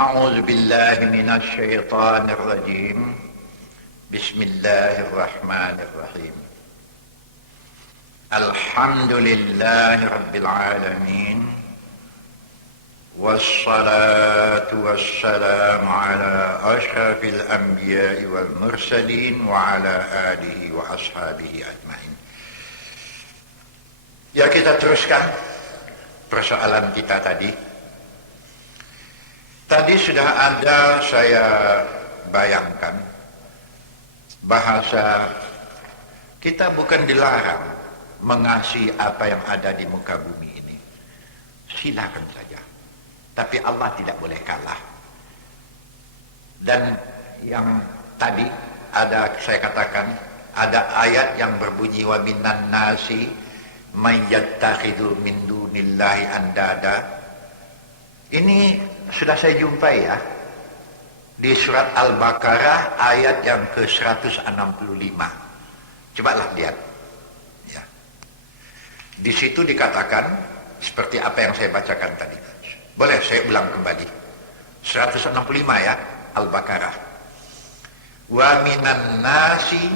أعوذ بالله من الشيطان الرجيم. بسم الله الرحمن الرحيم. الحمد لله رب العالمين، والصلاة والسلام على أشرف الأنبياء والمرسلين وعلى آله وأصحابه أجمعين. Ya, kita teruskan persoalan kita tadi. Tadi sudah ada saya bayangkan bahasa kita bukan dilarang mengasihi apa yang ada di muka bumi ini. Silakan saja. Tapi Allah tidak boleh kalah. Dan yang tadi ada saya katakan, ada ayat yang berbunyi wa minan nasi may yattakhidhu min dunillahi andada. Ini sudah saya jumpai ya di surat Al-Baqarah ayat yang ke-165. Cobalah lihat ya. Di situ dikatakan seperti apa yang saya bacakan tadi. Boleh saya ulang kembali. 165 ya, Al-Baqarah. Wa minan nasi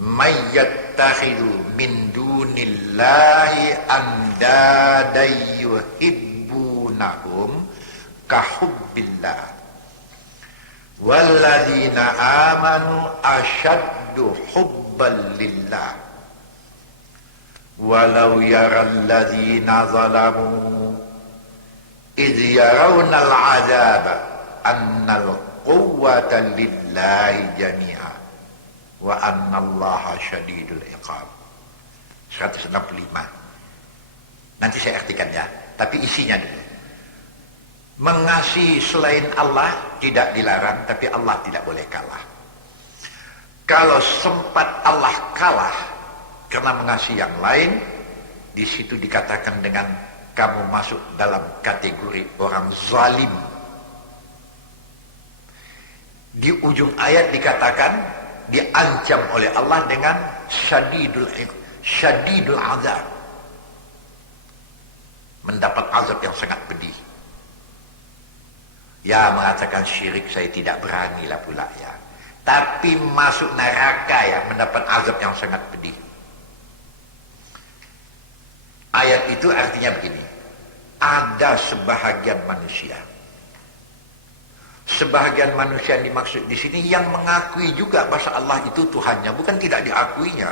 may yattakhidhu min dunillahi andada yuhibbunahum kahubbillah walladzina amanu asyaddu hubban lillah walau yaral ladzina zalamu idh yarawnal azaba annal quwwata lillahi jami'a wa annallaha syadidul iqab. 165. Nanti saya artikan ya, tapi isinya dulu. Mengasihi selain Allah tidak dilarang, tapi Allah tidak boleh kalah. Kalau sempat Allah kalah karena mengasihi yang lain, di situ dikatakan dengan kamu masuk dalam kategori orang zalim. Di ujung ayat dikatakan diancam oleh Allah dengan syadidul azab, mendapat azab yang sangat pedih. Ya, mengatakan syirik saya tidak berani lah pula ya. Tapi masuk neraka ya, mendapat azab yang sangat pedih. Ayat itu artinya begini. Ada sebahagian manusia. Sebahagian manusia yang dimaksud di sini yang mengakui juga bahwa Allah itu Tuhannya, bukan tidak diakuinya.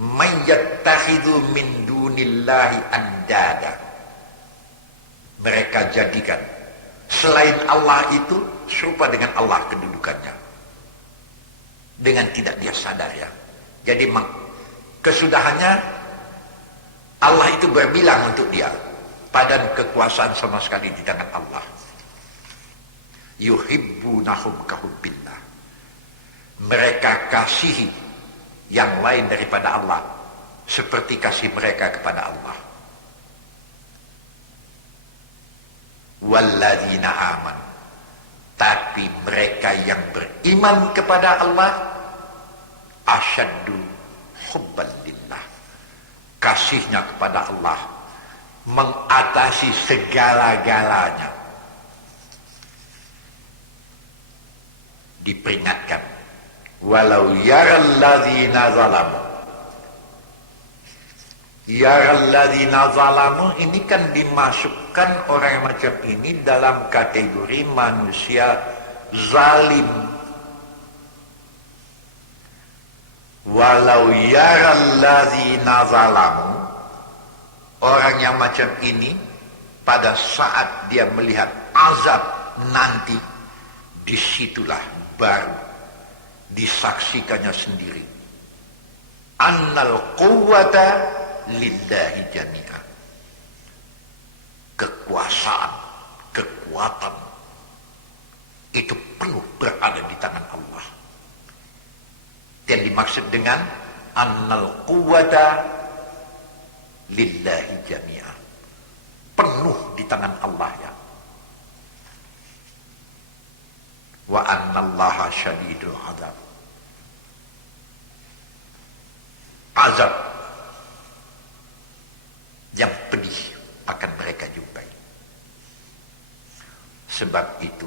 Man yattakhidhu min dunillahi andada. Mereka jadikan selain Allah itu serupa dengan Allah kedudukannya, dengan tidak dia sadar ya. Jadi kesudahannya Allah itu berbilang untuk dia, padan kekuasaan sama sekali di tangan Allah. Yuhibbunahum kahubbillah. Mereka kasihi yang lain daripada Allah seperti kasih mereka kepada Allah. Walladzina aman, tapi mereka yang beriman kepada Allah asyaddu hubban lillah, kasihnya kepada Allah mengatasi segala-galanya. Diperingatkan walau yaral ladzina zalamu. Yaral ladzina zalamu ini kan dimasukkan orang yang macam ini dalam kategori manusia zalim. Walau yaral ladzina zalamu, orang yang macam ini pada saat dia melihat azab nanti, disitulah baru disaksikannya sendiri annal quwwata lillahi jami'a. Kekuasaan, kekuatan itu penuh berada di tangan Allah. Dan dimaksud dengan annal quwwata lillahi jami'a, penuh di tangan Allah ya. Wa annallaha syadidul azab. Azab yang pedih akan mereka jumpai. Sebab itu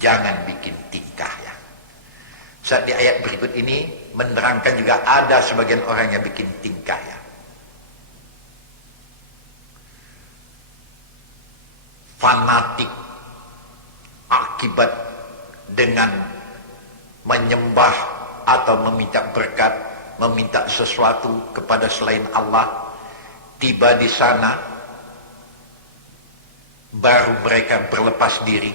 jangan bikin tingkah ya. Saat di ayat berikut ini menerangkan juga ada sebagian orang yang bikin tingkah ya. Fanatik akibat dengan menyembah atau meminta berkat, meminta sesuatu kepada selain Allah. Tiba di sana baru mereka berlepas diri.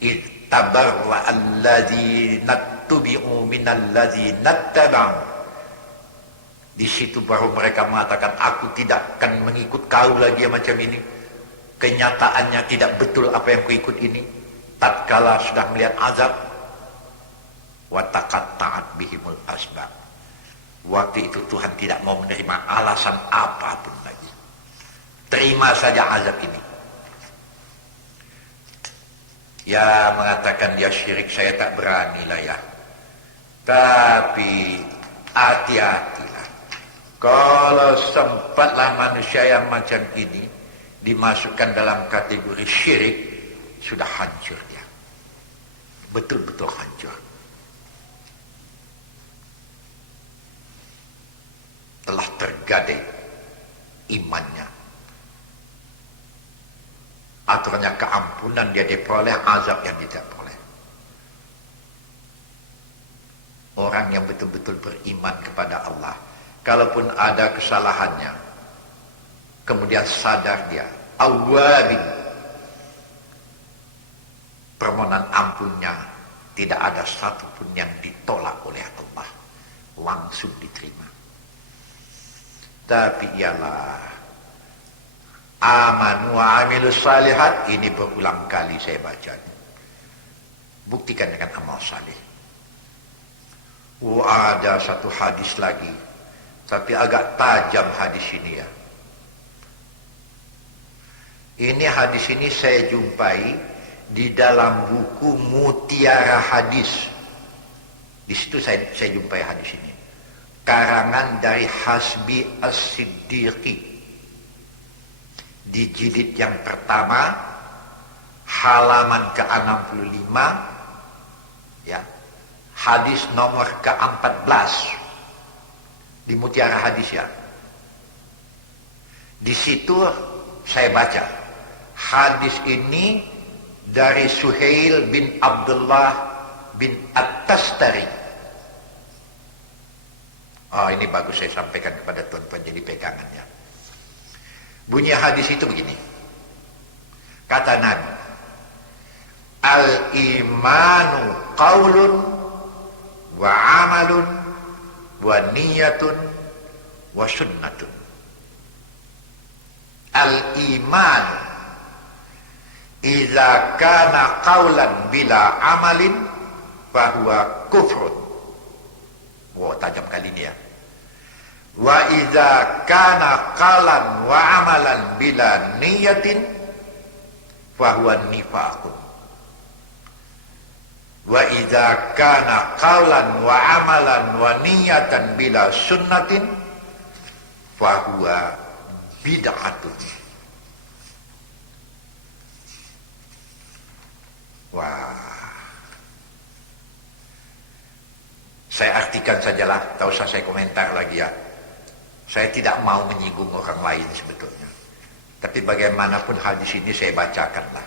Ittabarra alladzina tubi'u minalladzina taba'u. Di situ baru mereka mengatakan, aku tidak akan mengikut kau lagi yang macam ini. Kenyataannya tidak betul apa yang kuikut ini. Tatkala sudah melihat azab, wa taqatta'at bihimul asbab. Waktu itu Tuhan tidak mau menerima alasan apapun lagi. Terima saja azab ini. Ya mengatakan dia syirik, saya tak berani lah ya. Tapi hati-hatilah. Kalau sempatlah manusia yang macam ini dimasukkan dalam kategori syirik, sudah hancur dia. Betul-betul hancur. Telah tergadai imannya. Aturannya keampunan dia diperoleh, azab yang tidak peroleh. Orang yang betul-betul beriman kepada Allah, kalaupun ada kesalahannya, kemudian sadar dia, awwabin, permohonan ampunnya tidak ada satupun yang ditolak oleh Allah, langsung diterima. Tapi ialah amanu wa amilus salihat, ini berulang kali saya baca. Buktikan dengan amal salih. Ada satu hadis lagi, tapi agak tajam hadis ini ya. Ini hadis ini saya jumpai di dalam buku Mutiara Hadis. Di situ saya jumpai hadis ini. Karangan dari Hasbi As-Siddiqi. Di jilid yang pertama, halaman ke-65, ya, hadis nomor ke-14 di Mutiara Hadis ya. Di situ saya baca hadis ini dari Suhail bin Abdullah bin At-Tastari. Oh, ini bagus saya sampaikan kepada tuan-tuan jadi pegangannya. Bunyi hadis itu begini. Kata Nabi, al-imanu qaulun wa amalun wa niyatun wa sunnatun. Al-iman idza kana qaulan bila amalin fahuwa kufrun. Wah, tajam kali ini ya. Wa idza kana qalan wa amalan bila niyatin fahuwa nifaqun. Wa idza kana qaulan wa amalan wa niyatan bila sunnatin fahuwa bid'atun. Wah, saya artikan sajalah, tak usah saya komentar lagi ya. Saya tidak mau menyinggung orang lain sebetulnya, tapi bagaimanapun hadis ini saya bacakanlah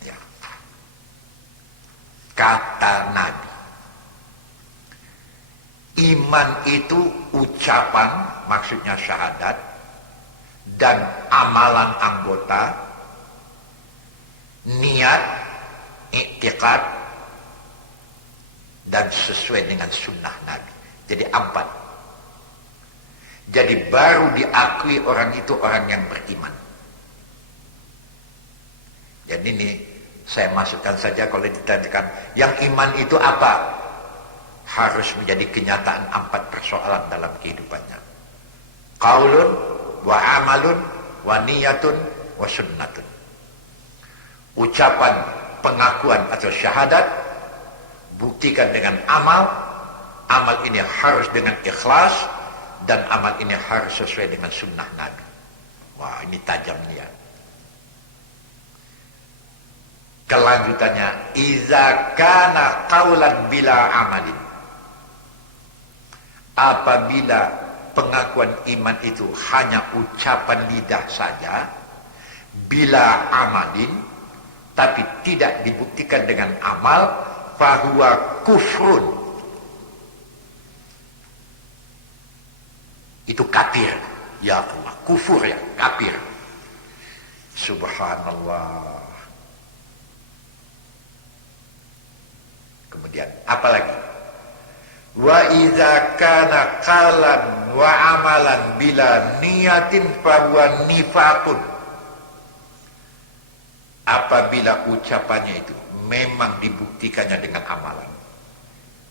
ya. Kata Nabi, iman itu ucapan, maksudnya syahadat, dan amalan anggota, niat, iktikad, dan sesuai dengan sunnah Nabi. Jadi 4. Jadi baru diakui orang itu orang yang beriman. Jadi ini saya masukkan saja kalau ditanyakan, yang iman itu apa? Harus menjadi kenyataan 4 persoalan dalam kehidupannya. Qaulun wa amalun wa niyatun wa sunnatun. Ucapan, pengakuan atau syahadat, buktikan dengan amal. Amal ini harus dengan ikhlas, dan amal ini harus sesuai dengan sunnah Nabi. Wah, ini tajam ya. Kelanjutannya, iza kana qaulan bila amalin. Apabila pengakuan iman itu hanya ucapan lidah saja, bila amalin, tapi tidak dibuktikan dengan amal, fahuwa kufrun. Itu kafir. Ya Allah, kufur ya, kafir. Subhanallah. Kemudian apa lagi? Wa idza kana qalan wa amalan bila niyatin fahuwa nifaqun. Apabila ucapannya itu memang dibuktikannya dengan amalan,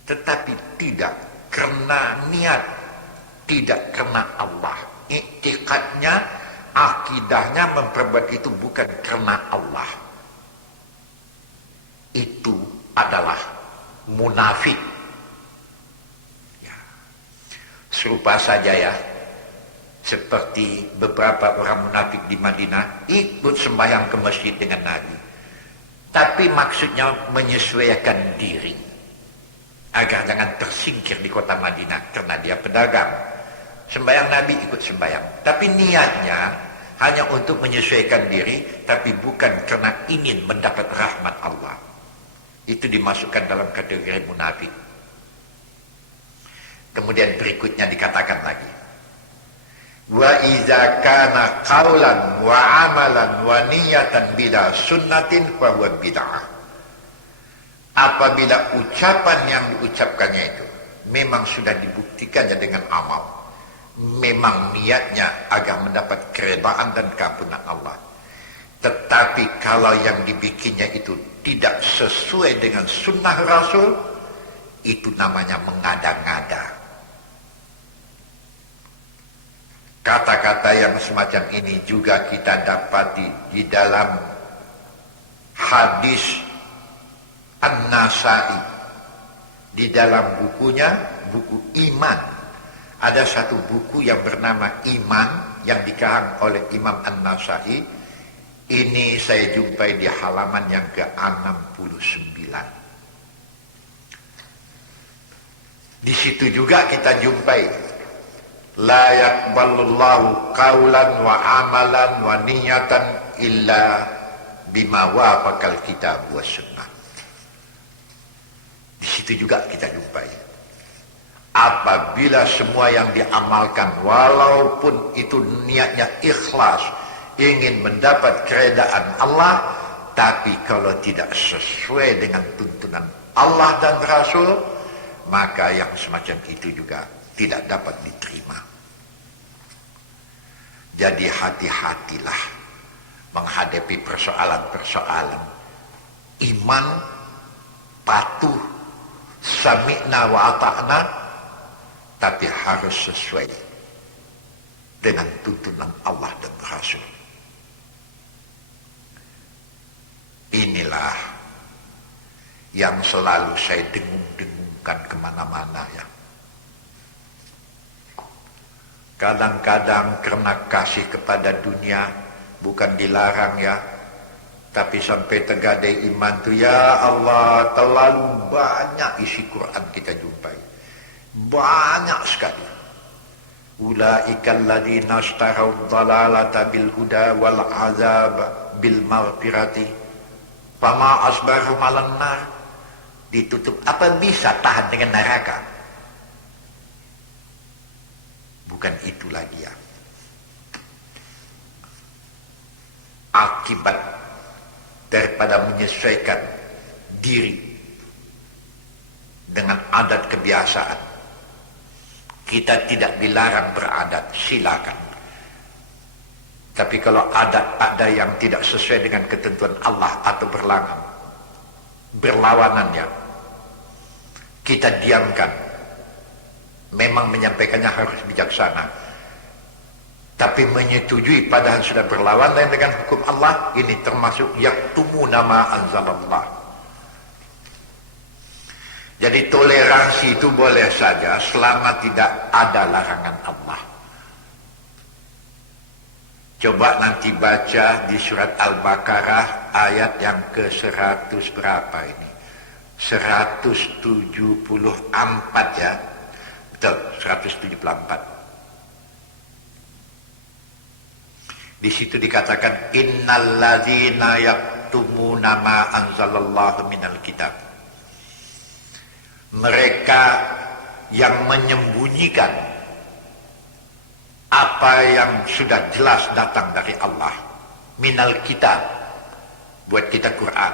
tetapi tidak karena niat, tidak karena Allah, iktikadnya, akidahnya memperbuat itu bukan karena Allah, itu adalah munafik. Ya. Serupa saja ya, seperti beberapa orang munafik di Madinah ikut sembahyang ke masjid dengan Nabi, tapi maksudnya menyesuaikan diri agar jangan tersingkir di kota Madinah karena dia pedagang. Sembahyang Nabi ikut sembahyang, tapi niatnya hanya untuk menyesuaikan diri, tapi bukan karena ingin mendapat rahmat Allah. Itu dimasukkan dalam kategori munafik. Kemudian berikutnya dikatakan lagi, wa iza kana qaulan wa amalan wa niyatan bila sunnatin fa huwa bid'ah. Apabila ucapan yang diucapkannya itu memang sudah dibuktikannya dengan amal, memang niatnya agar mendapat keredaan dan keampunan Allah, tetapi kalau yang dibikinnya itu tidak sesuai dengan sunnah Rasul, itu namanya mengada-ngada. Kata-kata yang semacam ini juga kita dapati di dalam hadis An-Nasa'i. Di dalam bukunya, buku Iman, ada satu buku yang bernama Iman yang dikarang oleh Imam An-Nasa'i. Ini saya jumpai di halaman yang ke-69. Di situ juga kita jumpai la yaqbalullahu qaulan wa amalan wa niyatan illa bima wafaqal kitab wa sunnah. Di situ juga kita jumpai, apabila semua yang diamalkan walaupun itu niatnya ikhlas, ingin mendapat keredaan Allah, tapi kalau tidak sesuai dengan tuntunan Allah dan Rasul, maka yang semacam itu juga tidak dapat diterima. Jadi hati-hatilah menghadapi persoalan-persoalan iman, patuh, sami'na wa ata'na, tapi harus sesuai dengan tuntunan Allah dan Rasul. Inilah yang selalu saya dengung-dengungkan kemana-mana ya. Kadang-kadang karena kasih kepada dunia, bukan dilarang ya, tapi sampai tergadai iman tu, ya Allah, terlalu banyak isi Quran kita jumpai, banyak sekali. Ulaikal ladzina ishtaraw dhalalata bil huda wal azab bil maghfirati fama asbaru malan nar. Ditutup, apa bisa tahan dengan neraka? Bukan itu lagi ya. Akibat daripada menyesuaikan diri dengan adat kebiasaan. Kita tidak dilarang beradat, silakan. Tapi kalau adat ada yang tidak sesuai dengan ketentuan Allah atau berlawanannya, kita diamkan. Memang menyampaikannya harus bijaksana, tapi menyetujui padahal sudah berlawanan dengan hukum Allah, ini termasuk yaktumu nama anzalallah. Jadi toleransi itu boleh saja selama tidak ada larangan Allah. Coba nanti baca di surat Al-Baqarah ayat yang ke-100 berapa ini? 174 ya. Betul, 174. Di situ dikatakan innal ladzina yaktumuna ma anzalallahu minal kitab. Mereka yang menyembunyikan apa yang sudah jelas datang dari Allah minal kitab, buat kita Quran.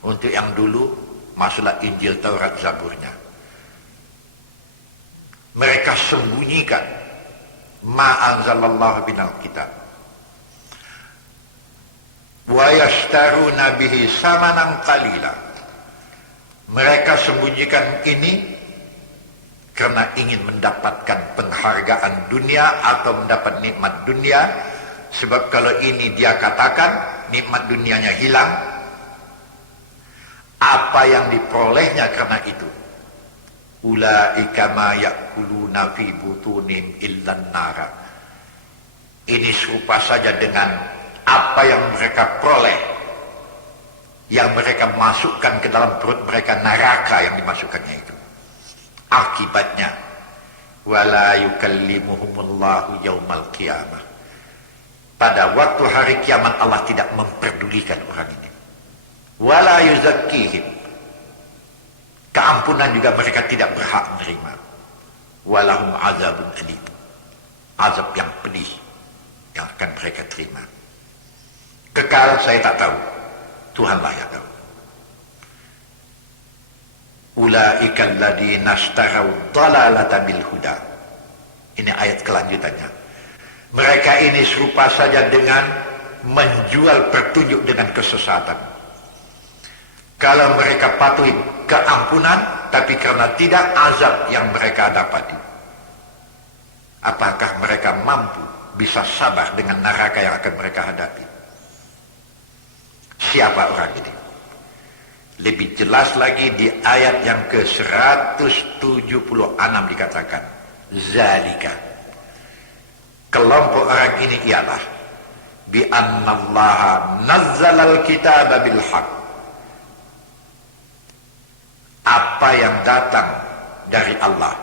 Untuk yang dulu masalah Injil, Taurat, Zaburnya, mereka sembunyikan ma anzalallahu minal kitab wa yashtaruna bihi samanan qalila. Mereka sembunyikan ini karena ingin mendapatkan penghargaan dunia atau mendapat nikmat dunia. Sebab kalau ini dia katakan nikmat dunianya hilang, apa yang diperolehnya karena itu? Ulaika ma yakuluna fi butunim illan nara. Ini serupa saja dengan apa yang mereka peroleh, yang mereka masukkan ke dalam perut mereka, neraka yang dimasukkannya itu. Akibatnya wala yukallimuhumullahu yaumal qiyamah. Pada waktu hari kiamat Allah tidak memperdulikan orang ini. Wala yuzakkihim. Keampunan juga mereka tidak berhak menerima. Walahum azabun alim. Azab yang pedih yang akan mereka terima. Kekal saya tak tahu, Tuhanlah yang tahu. Ulaika alladzina ishtaraw dhalalata bil huda. Ini ayat kelanjutannya. Mereka ini serupa saja dengan menjual petunjuk dengan kesesatan. Kalau mereka patuhi keampunan, tapi karena tidak azab yang mereka dapati, apakah mereka mampu bisa sabar dengan neraka yang akan mereka hadapi? Siapa orang ini? Lebih jelas lagi di ayat yang ke-176 dikatakan, zalika, kelompok orang ini ialah bi annallaha nazzalal kitaba bil haqq. Apa yang datang dari Allah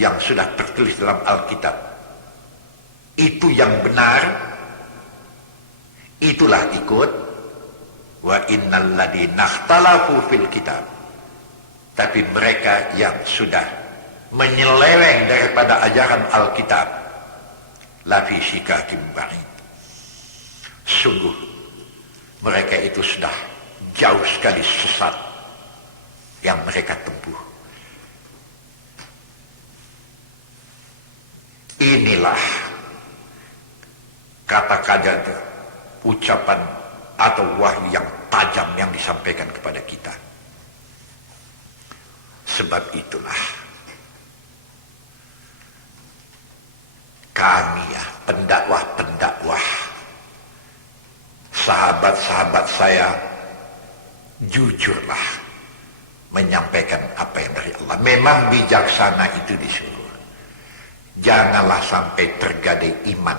yang sudah tertulis dalam Alkitab itu yang benar, itulah ikut. Wa innal ladzina ikhtalafu fil kitab. Tapi mereka yang sudah menyeleweng daripada ajaran Alkitab, lafi syikakim ba'id. Sungguh mereka itu sudah jauh sekali sesat yang mereka tempuh. Inilah kata-kata ucapan atau wahyu yang tajam yang disampaikan kepada kita. Sebab itulah kami ya, pendakwah-pendakwah, sahabat-sahabat saya, jujurlah menyampaikan apa yang dari Allah. Memang bijaksana itu disuruh. Janganlah sampai tergadai iman,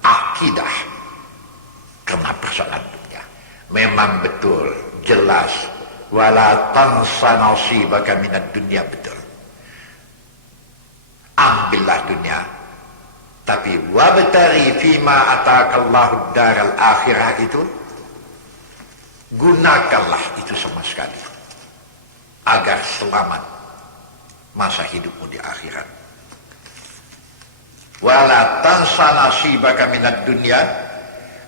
akidah karena persoalan dunia. Memang betul, jelas, wala tansa nasibaka minad dunya, betul. Ambillah dunia, tapi wabtari fima atakallahu daral akhirah, itu gunakanlah itu sama sekali agar selamat masa hidupmu di akhirat. Wala tansa nasibaka minad dunya.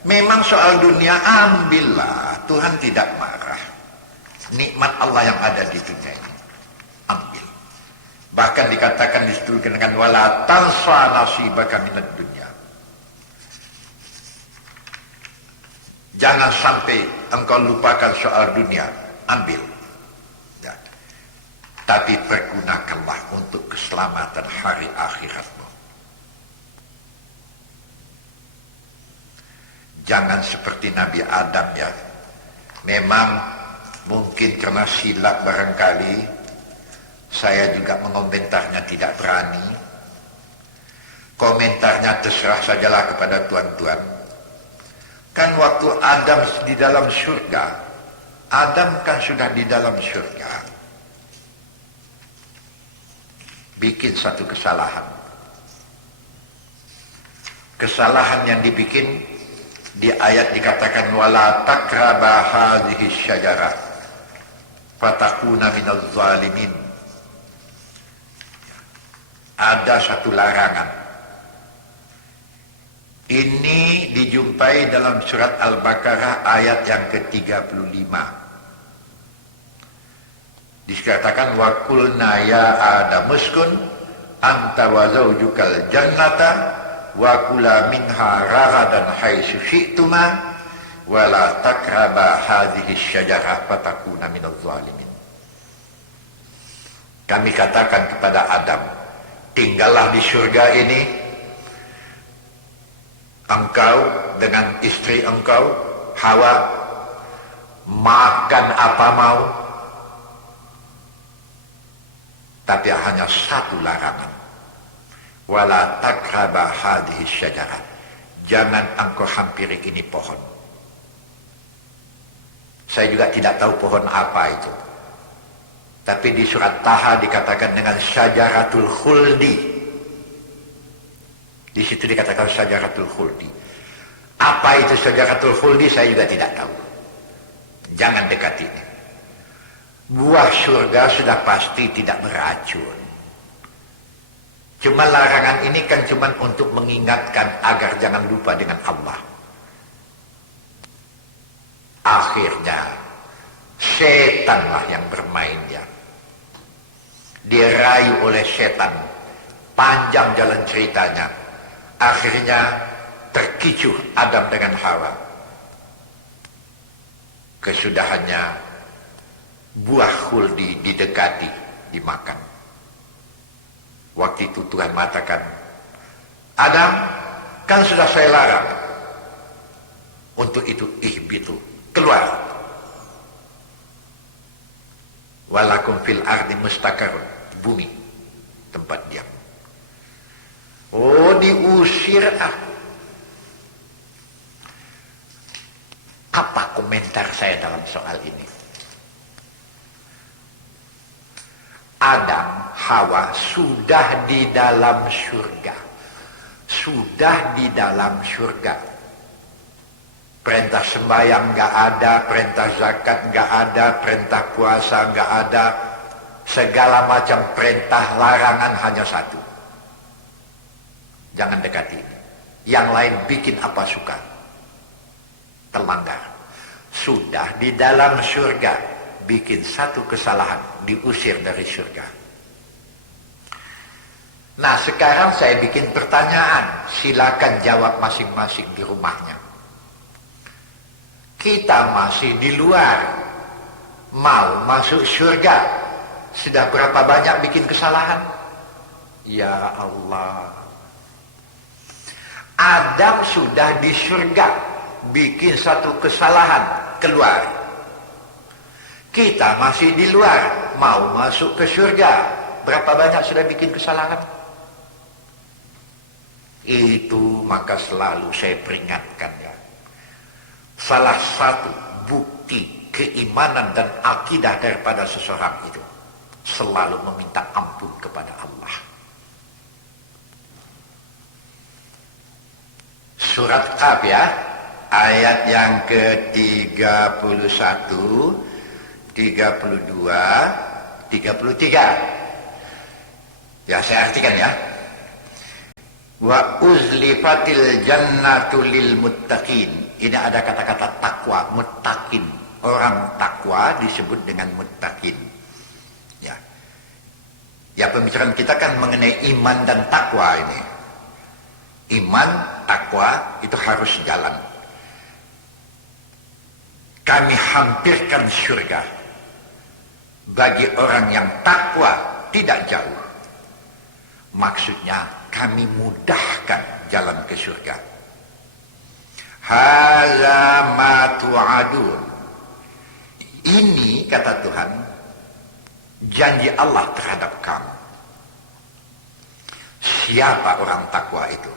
Memang soal dunia ambillah, Tuhan tidak marah. Nikmat Allah yang ada di dunia ini, ambil. Bahkan dikatakan di situ dengan wala tansa nasibaka minad dunya. Jangan sampai engkau lupakan soal dunia, ambil. Ya. Tapi pergunakanlah untuk keselamatan hari akhiratmu. Jangan seperti Nabi Adam ya. Memang mungkin karena silap barangkali, saya juga mengomentarnya tidak berani. Komentarnya terserah sajalah kepada tuan-tuan. Kan waktu Adam di dalam surga, Adam kan sudah di dalam surga, bikin satu kesalahan. Kesalahan yang dibikin di ayat dikatakan wala taqraba hadhihi syajarah fatakuna minaz zalimin. Ada satu larangan. Ini dijumpai dalam surat Al-Baqarah ayat yang ke-35. Dikatakan wa qulna ya Adam uskun anta wa zawjukal jannata wa kula minha ragadan haitsu syi'tuma wa la taqraba hadhihi syajarah fatakuna minaz zalimin. Kami katakan kepada Adam, tinggallah di surga ini, engkau dengan istri engkau Hawa, makan apa mau, tapi hanya satu larangan, wala taqraba hadhihi syajarah, jangan engkau hampiri ini pohon. Saya juga tidak tahu pohon apa itu, tapi di surat Taha dikatakan dengan syajaratul khuldi. Di situ dikatakan syajaratul khuldi. Apa itu syajaratul khuldi saya juga tidak tahu. Jangan dekati. Buah surga sudah pasti tidak beracun. Cuma larangan ini kan cuma untuk mengingatkan agar jangan lupa dengan Allah. Akhirnya setanlah yang bermain dia. Dirayu oleh setan. Panjang jalan ceritanya. Akhirnya terkicuh Adam dengan Hawa. Kesudahannya buah khuldi didekati, dimakan. Waktu itu Tuhan mengatakan, Adam, kan sudah saya larang. Untuk itu ihbitu, keluar. Walakum fil ardi mustaqarrun, bumi, tempat diam. Oh, diusir aku. Apa komentar saya dalam soal ini? Adam, Hawa sudah di dalam surga. Sudah di dalam surga. Perintah sembahyang nggak ada, perintah zakat nggak ada, perintah puasa nggak ada. Segala macam perintah larangan hanya satu. Jangan dekati. Yang lain bikin apa suka. Terlanggar. Sudah di dalam surga, bikin satu kesalahan, diusir dari surga. Nah, sekarang saya bikin pertanyaan, silakan jawab masing-masing di rumahnya. Kita masih di luar, mau masuk surga, sudah berapa banyak bikin kesalahan? Ya Allah. Adam sudah di surga, bikin satu kesalahan, keluar. Kita masih di luar, mau masuk ke surga, berapa banyak sudah bikin kesalahan? Itu maka selalu saya peringatkan ya. Salah satu bukti keimanan dan akidah daripada seseorang itu selalu meminta ampun kepada Allah. Surat Qaf ya, ayat yang ke-31, 32, 33. Ya, saya artikan ya. Wa uzlifatil jannatu lil muttaqin. Ini ada kata-kata takwa, muttaqin. Orang takwa disebut dengan muttaqin. Ya. Ya, pembicaraan kita kan mengenai iman dan takwa ini. Iman, takwa itu harus jalan. Kami hampirkan surga. Bagi orang yang takwa tidak jauh. Maksudnya kami mudahkan jalan ke surga. Hadza ma tu'adun. Ini kata Tuhan janji Allah terhadap kamu. Siapa orang takwa itu?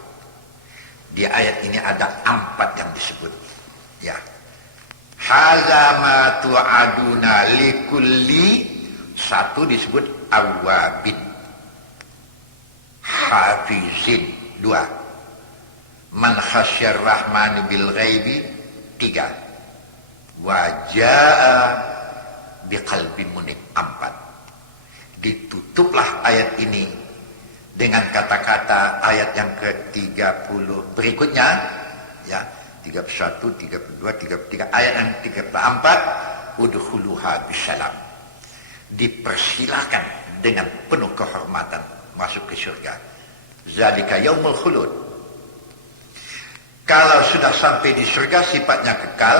Di ayat ini ada 4 yang disebut. Ya. Hadza ma tu'aduna likulli, 1 disebut awabin, hafizin 2, man khasyar rahmanu bil ghaibi 3, wajaa biqalbin munib 4. Ditutuplah ayat ini dengan kata-kata ayat yang ke-30 berikutnya, ya, 31, 32, 33, ayat yang 34, udkhuluha bisalam. Dipersilakan dengan penuh kehormatan masuk ke surga. Zalika yaumul khulud. Kalau sudah sampai di surga sifatnya kekal.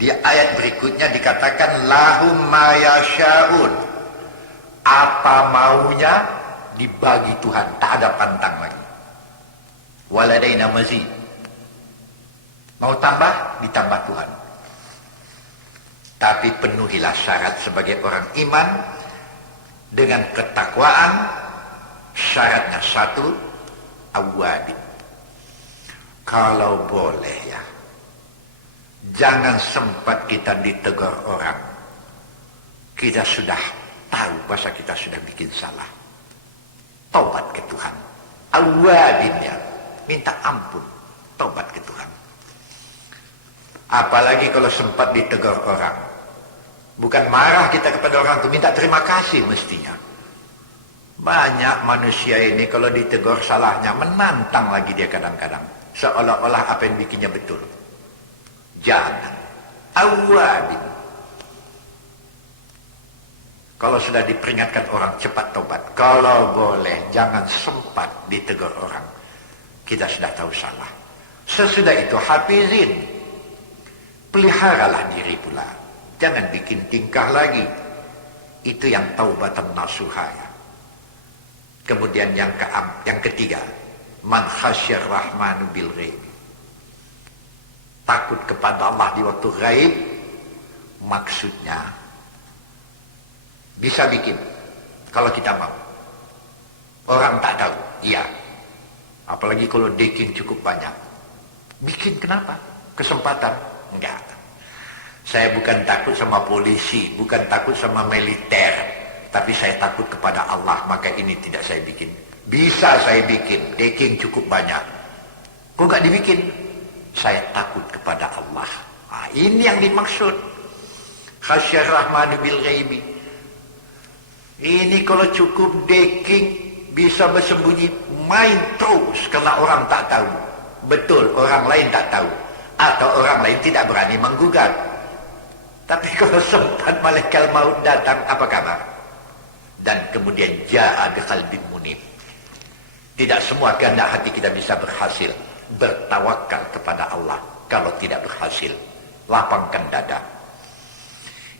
Di ayat berikutnya dikatakan lahum ma yasyaun. Apa maunya dibagi Tuhan, tak ada pantang lagi. Waladaina mazid. Mau tambah, ditambah Tuhan. Tapi penuhilah syarat sebagai orang iman dengan ketakwaan. Syaratnya 1, awabin. Kalau boleh ya, jangan sempat kita ditegur orang, kita sudah tahu bahasa kita sudah bikin salah. Taubat ke Tuhan. Awabin ya, minta ampun, taubat ke Tuhan. Apalagi kalau sempat ditegur orang. Bukan marah kita kepada orang itu, minta terima kasih mestinya. Banyak manusia ini kalau ditegur salahnya, menantang lagi dia kadang-kadang. Seolah-olah apa yang bikinnya betul. Jangan. Awabin. Kalau sudah diperingatkan orang, cepat tobat. Kalau boleh, jangan sempat ditegur orang. Kita sudah tahu salah. Sesudah itu, hafizin. Peliharalah diri pula. Jangan bikin tingkah lagi. Itu yang taubatan nasuha ya. Kemudian yang ketiga, man khasyar rahmanu bil ghaib. Takut kepada Allah di waktu gaib, maksudnya bisa bikin kalau kita mau. Orang tak tahu, iya. Apalagi kalau deking cukup banyak. Bikin kenapa? Kesempatan? Enggak. Saya bukan takut sama polisi, bukan takut sama militer, tapi saya takut kepada Allah, maka ini tidak saya bikin. Bisa saya bikin, deking cukup banyak. Kok nggak dibikin? Saya takut kepada Allah. Nah, ini yang dimaksud. Khasyar rahmanu bil ghaibi. Ini kalau cukup deking, bisa bersembunyi, main terus karena orang tak tahu. Betul, orang lain tak tahu. Atau orang lain tidak berani menggugat. Tapi kalau sempat malaikat maut datang, apa kabar? Dan kemudian ja'a biqalbin munib. Tidak semua kehendak hati kita bisa berhasil. Bertawakal kepada Allah. Kalau tidak berhasil, lapangkan dada.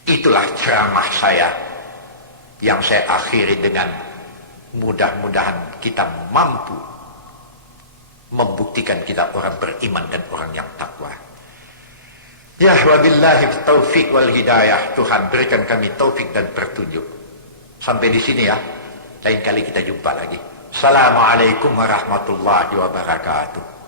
Itulah ceramah saya yang saya akhiri dengan mudah-mudahan kita mampu membuktikan kita orang beriman dan orang yang takwa. Ya wabillahi taufik wal hidayah. Tuhan berikan kami taufik dan petunjuk. Sampai di sini ya. Lain kali kita jumpa lagi. Assalamualaikum warahmatullahi wabarakatuh.